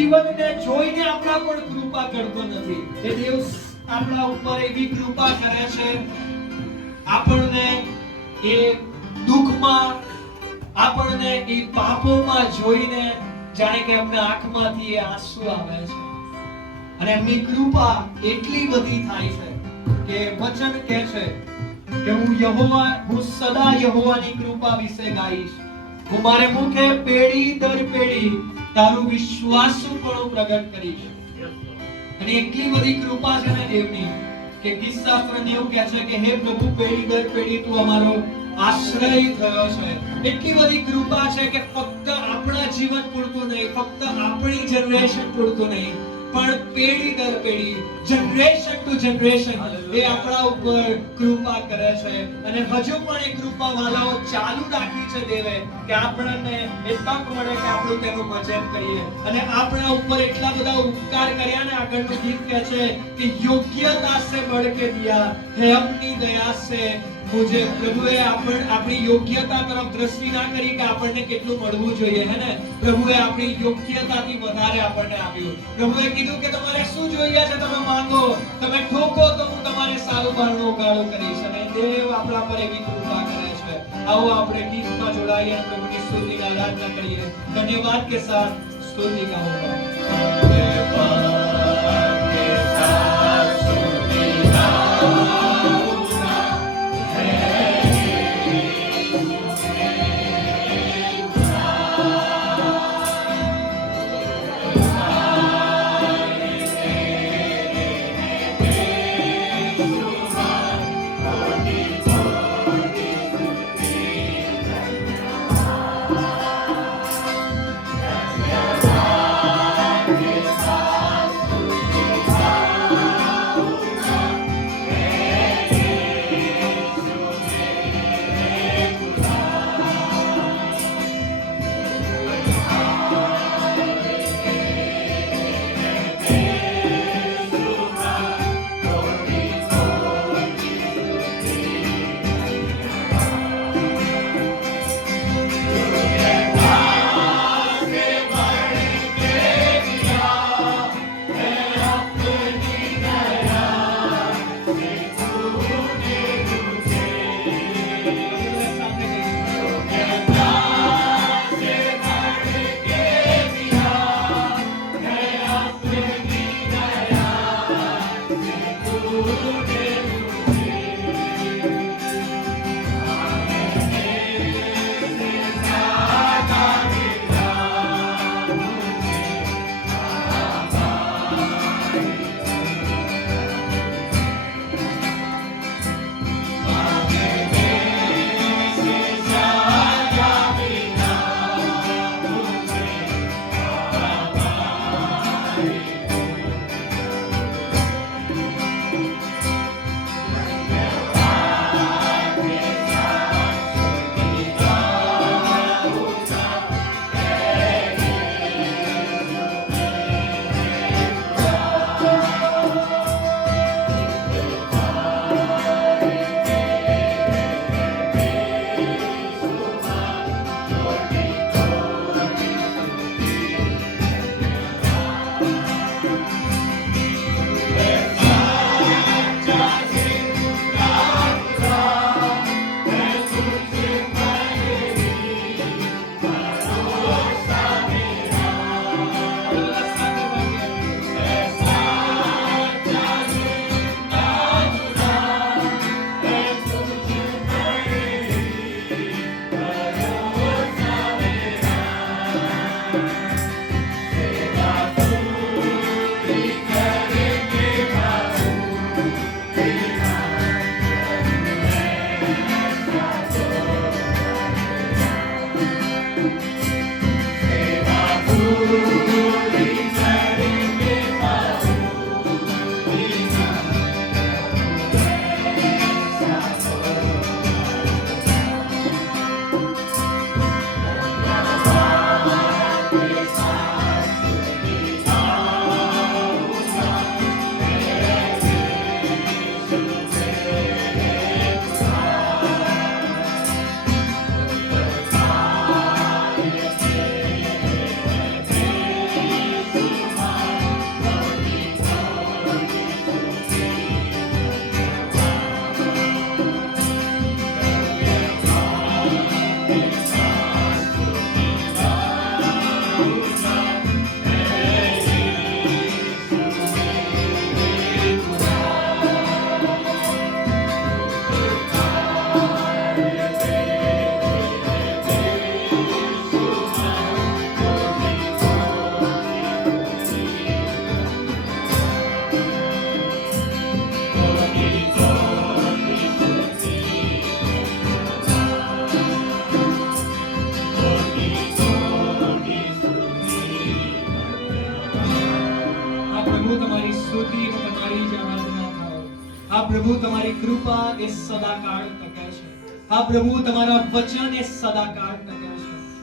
જીવનને જોઈને આપણા પર કૃપા કરતો નથી. એ દેવ આપણા ઉપર એવી કૃપા કરે છે, આપણને એ દુઃખમાં, આપણને એ પાપોમાં જોઈને જાણે કે એમના આંખમાંથી એ આંસુ આવે છે. અને એમની કૃપા એટલી બધી થાય છે કે વચન કહે છે કે હું સદા યહોવાની કૃપા વિશે ગાઈશ. હું મારે મુખે પેઢી દર પેઢી તારું વિશ્વાસુપણું પ્રગટ કરીશ. અને એટલી બધી કૃપા છે ને દેવની કે ગીતશાસ્ત્રને એવું કહે છે કે હે પ્રભુ, પેઢી દર પેઢી તું અમારો આશ્રય થયો છે. એટલી બધી કૃપા છે કે ફક્ત આપણા જીવન પૂરતું નહીં, ફક્ત આપણી જનરેશન પૂરતું નહીં, પણ પેઢી દર પેઢી, જનરેશન ટુ જનરેશન એ આપણા ઉપર કૃપા કરે છે. અને હજુ પણ એ કૃપા વાલાઓ ચાલુ રાખી છે દેવે કે આપણને એ તક મળે કે આપણે તેનું ભજન કરીએ. અને આપણા ઉપર એટલા બધા ઉપકાર કર્યા ને, આગળનું ગીત કહે છે કે યોગ્યતા સે बढ़ के दिया है अपनी दया से मुझे. પ્રભુએ આપણી યોગ્યતા તરફ દ્રષ્ટિ ના કરી કે આપણને કેટલું મળવું જોઈએ, હે ને. પ્રભુએ આપણી યોગ્યતાથી વધારે આપણને આપ્યું. પ્રભુએ કીધું કે તમારે શું જોઈએ છે તમે માંગો, તમે ઠોકો તો હું તમારે સારું બારણું ઉગાડો કરીશ. અને દેવ આપણા પર એવી કૃપા કરે છે. આવો આપણે ગીતમાં જોડાઈએ, પ્રભુની સ્તુતિની આરાધના કરીએ. ધન્યવાદ કે સાથ સ્તુતિ ગાઓ. પ્રભુ તમારી કૃપા એ સદાકાળ ટકે છે. હા પ્રભુ તમારા વચન એ સદાકાળ ટકે